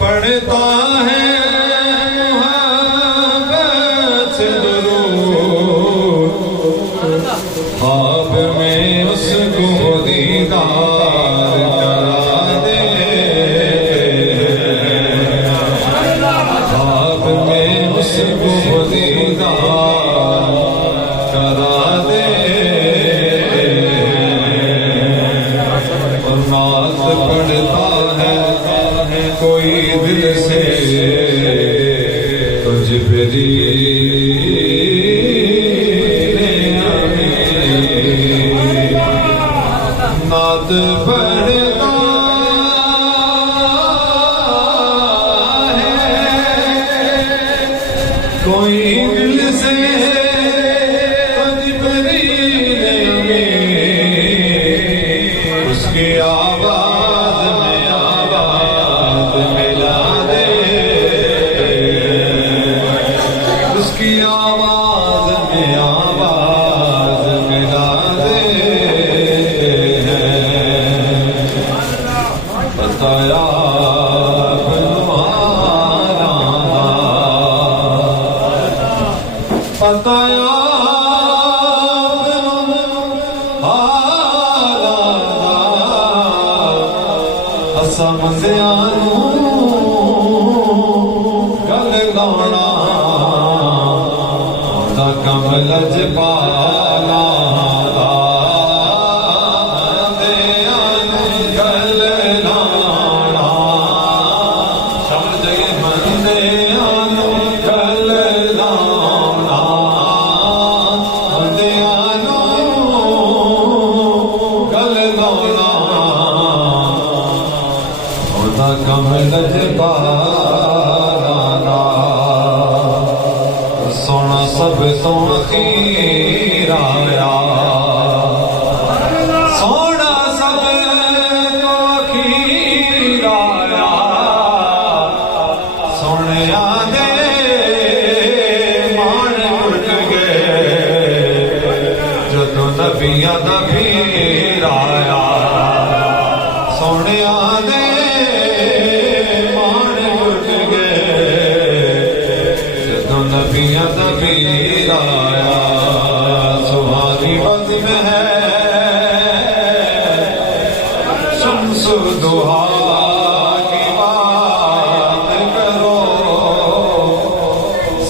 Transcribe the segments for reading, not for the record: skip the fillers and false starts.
पढ़ता है मोहब्बत से दुरूद, ख्वाब में उसको दीदार करा दे, ख्वाब में उसको दीदार करा दे। नात पढ़ता है कोई दिल से तो जिब्रील नात पढ़ता है कोई दिल से तो जिब्रील उसकी आवाज में आवाज मिला दे, उसकी आवाज में आवाज मिला दे। बताया बताया समझियानू गल लाना दा कम लजपाला गल लाना समझ बंदियानू गल लाना बंदियानू गल लाना कम लजपाना सोना सब तो अखीर आया, सोना सब तो अखीर आया, सोने दे मान उठ गए जदों नबियां दा पीर आया, सोने दे नबियां दा पीर आया। सुहानी बज़्म में है शम्सु दुहा की बात करो,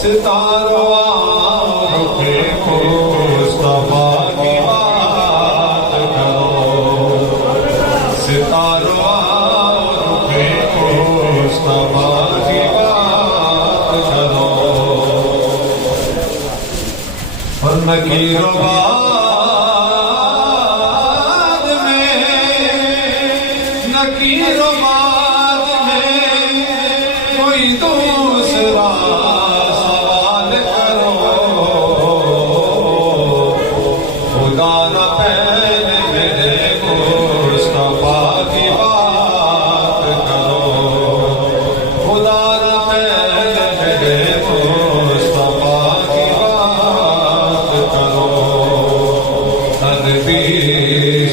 सितारों रुखे मुस्तफा की बात करो, सितारों रुखे मुस्तफा की बात करो। नकीरोबाद में नकीरोबाद में कोई दूसरा सवाल करो, खुदा न पहले मेरे मुस्तफा की बात करो, खुदा न पहले मेरे मुस्तफा की बात करो। अरबी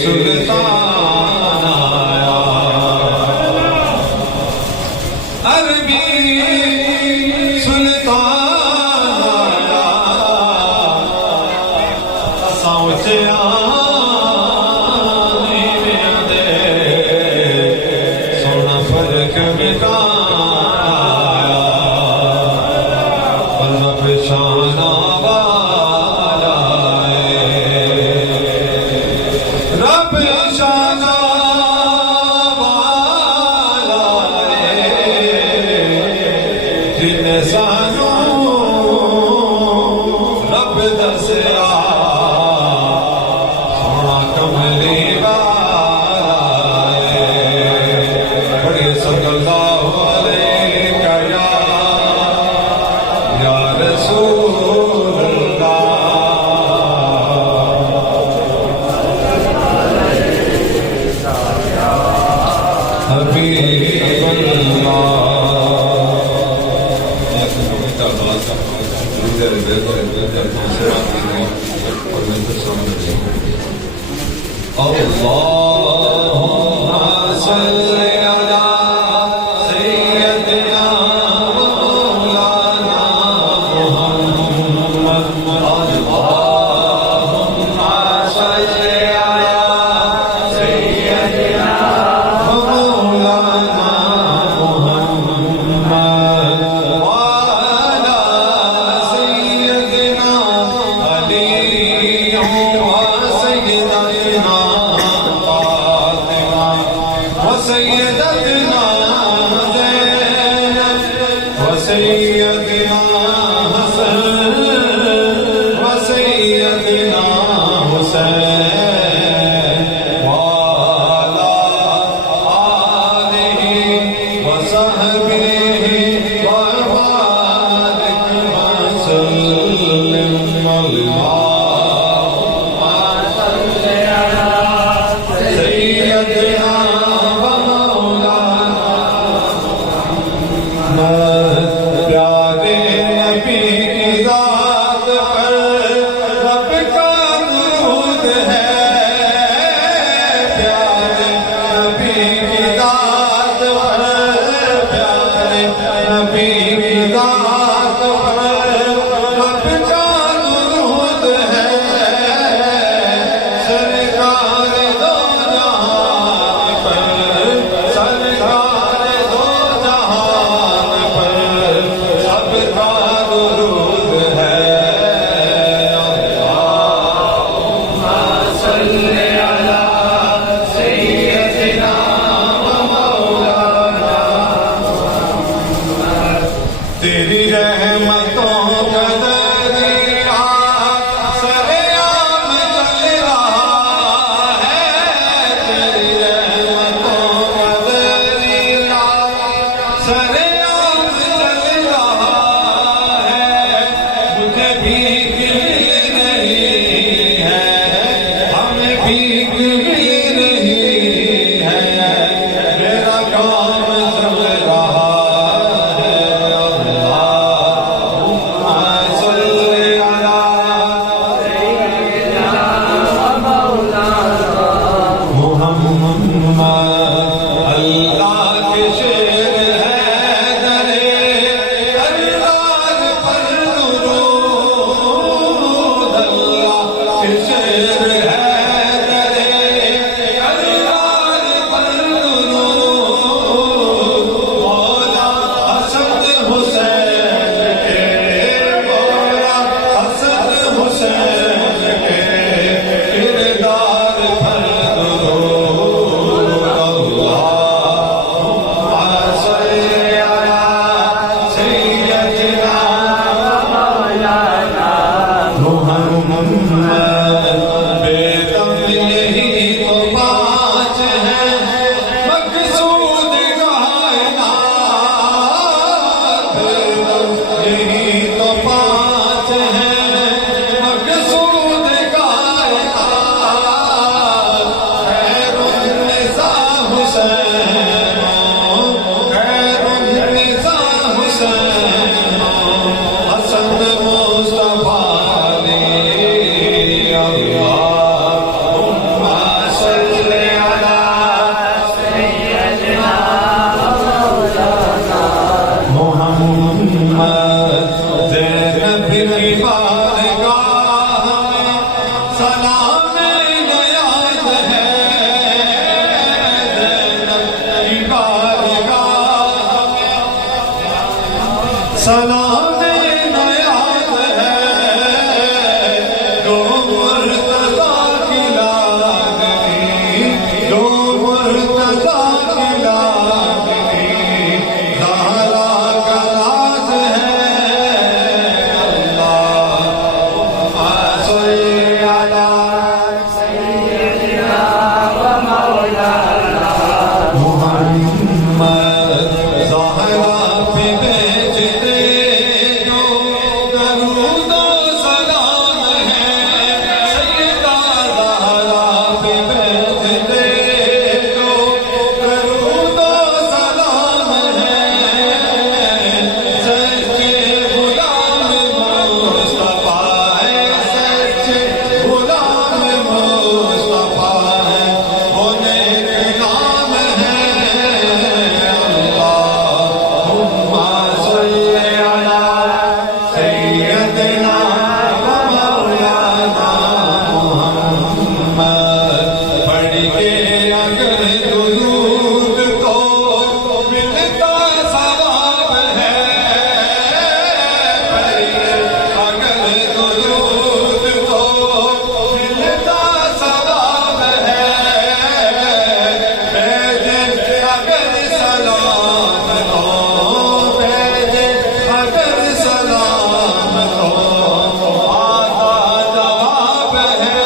सुल्तान आया, अरबी सुल्तान आया, सोचिया दे सोना फर्क मिटाया, रब शाना रब शाना वाला जिन्हें सानू रब दसिया सोना कमली वाला बड़ी सल्लल्लाहु अलैहि या रसूल अल्लाह। Allah सल्ले अला सय्यदिना मौलाना मुहम्मद अल्लाहुम्मा सल्ले अला सय्यदिना मौलाना मुहम्मद व अला सय्यदिना अली व सय्यदना फातिमा व सय्यदना ज़ैनब व सय्यदना हसन व सय्यदना हुसैन व अला आलिहि व सहबिहि व बारिक व सल्लिम अल्लाहुम्मा सल्लि अला सय्यदिना व मौलाना प्यारे नबी की ज़ात पर रब का दुरूद है प्यारे नबी की ज़ात पर प्यारे नबी की ज़ात पर रब का दुरूद है सरकार दो जहान पर सरकार दो जहान पर सबका दुरूद है अल्लाहुम्मा सल्लि अला सय्यदिना व मौलाना तेरी रहमतों का दरिया सरेआम चल रहा है तेरी रहमतों का दरिया सरेआम चल रहा है मुझे भीख मिल रही है हमें भीख मिल रही है मेरा काम चल रहा है अल्लाहुम्मा सल्लि अला मुहम्मद अल्लाह के शेर है दरे अल्लाह पर दुरूद अल्लाह के शेर है दरे अल्लाह पर दुरूद मौला हसन हुसैन के मौला हसन हुसैन के किरदार पर दुरूद अल्लाहुम्मा सल्लि अला सय्यदिना मुहम्मद बेदम यही तो पाँच हैं मकसूद कायनात बेदम यही तो पाँच हैं मकसूद कायनात खैरुन्निसा हुसैन खैरुन्निसा हुसैन हसन मुस्तफा ने अल्लाहुम्मा सल्लि अला सय्यदिना मुहम्मद ज़ैनब की बारगाह में सलाम नियाज़ है ज़ैनब की बारगाह में सलाम नियाज़ है जो मुर्तज़ा की लागनी जो मुर्तज़ा की लागनी ज़हरा का नाज़ है अल्लाहुम्मा सल्लि अला सय्यदिना व मौलाना मुहम्मद ज़हरा पे बेचते अगर दुरूद को मिलता सवाब है, अगर दुरूद को मिलता सवाब है, भेजे अगर सलाम तो, भेजे अगर सलाम तो आता जवाब है।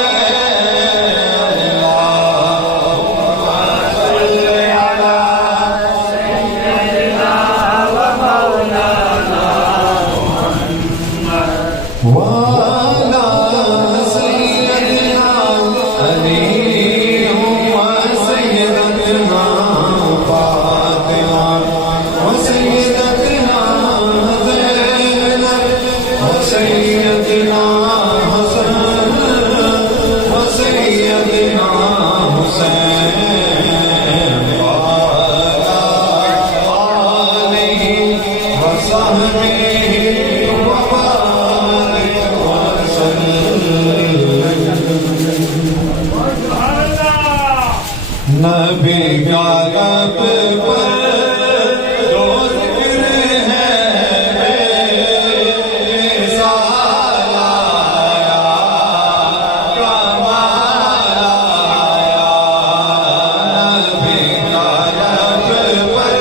वाला सैयदना अली व सैयदना फातिमा व सैयदना ज़ैनब व सैयदना हसन व सैयदना हुसैन वाला आलिहि व सहबिहि व बारिक नबी का लब पर जो जिक्र है बेमिसाल आया, कमाल आया। नबी का लब पर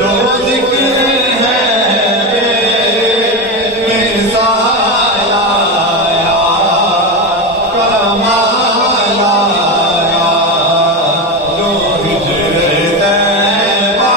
जो जिक्र है बेमिसाल आया, कमाल आया। जो हिजर तैबा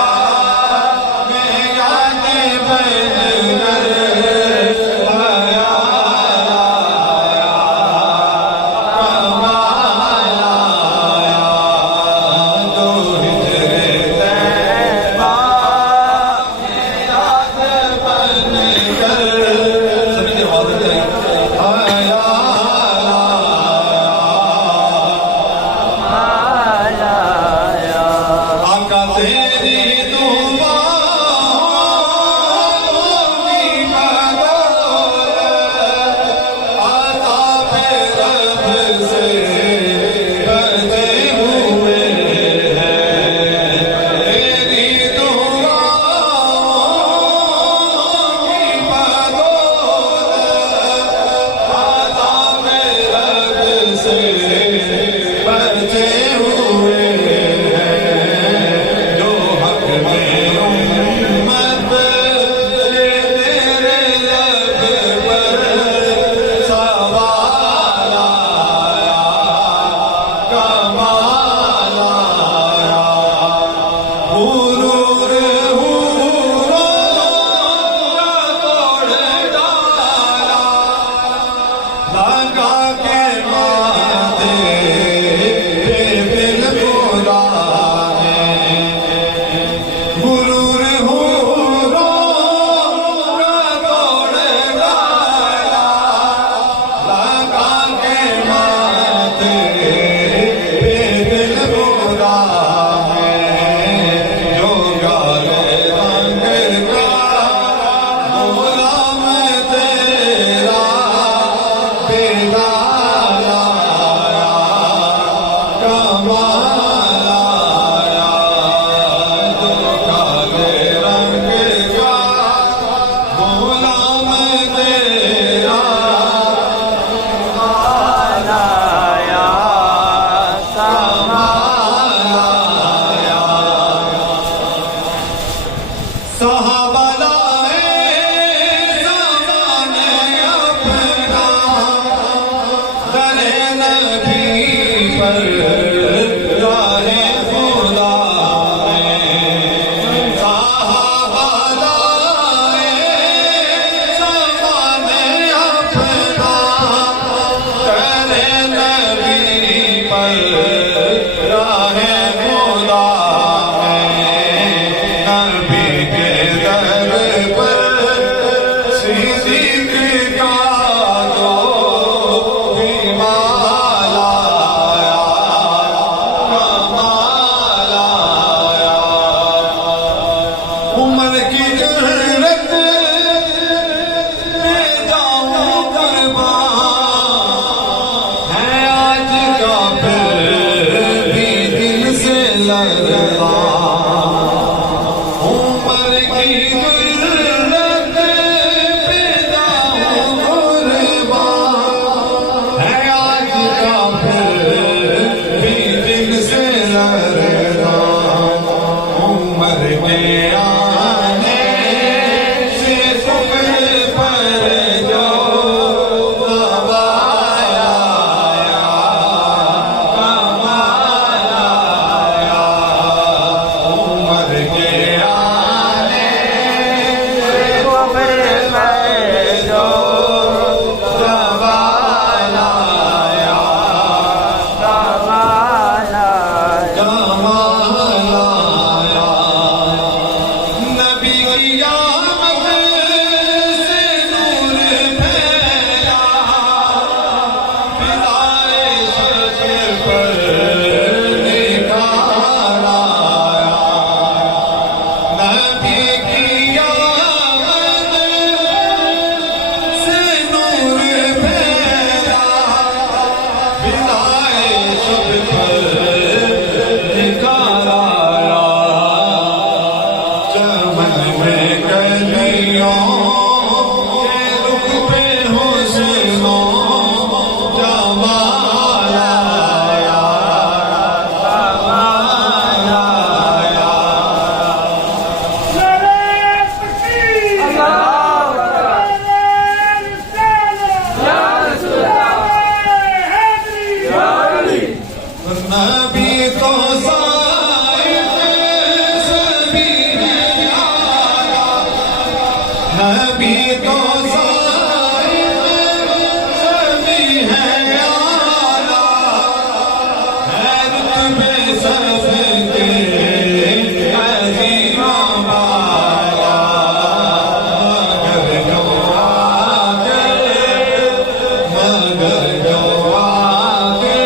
लड़ता उमर की गुल्लत पिता कुर्बान है आज का फिर भी दिन से लड़ता उमर के आने से तुम पर जो दबाया उमर के आने से तुम पर जो दबाया नबी की आमद से नूर फैला फिदाए शर्फ पर निखार आया नबी की आमद से नूर फैला फिदाए शर्फ पर निखार आया चमन में गलियों के रुख पे हुस्नों जमाल आया नबी तो साहिब सभी है आला नबी तो साहिब सभी है आला है रुतबे सबके अज़ीम वाला मगर जो आगे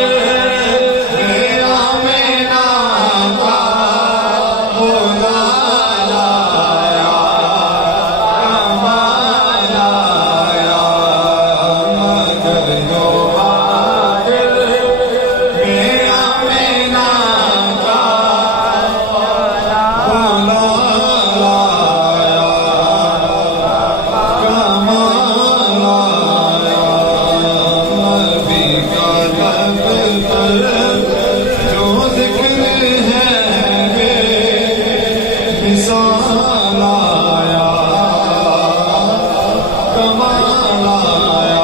मेरा मेरा का बोला लाया कमाल आया मगर जो आगे मेरा मेरा का बोला लाया कमाल आया नबी का लब पर जो जिक्र है बेमिसाल आया कमाल आया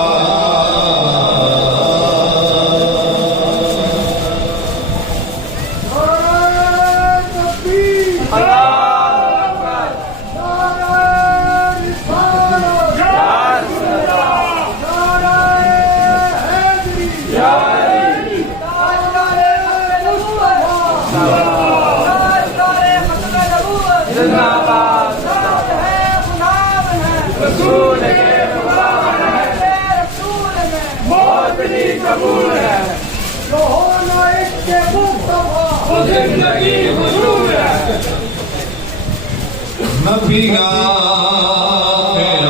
कबूल है जो होना इसके मुस्तफा वो जिंदगी हुजूर है नबी का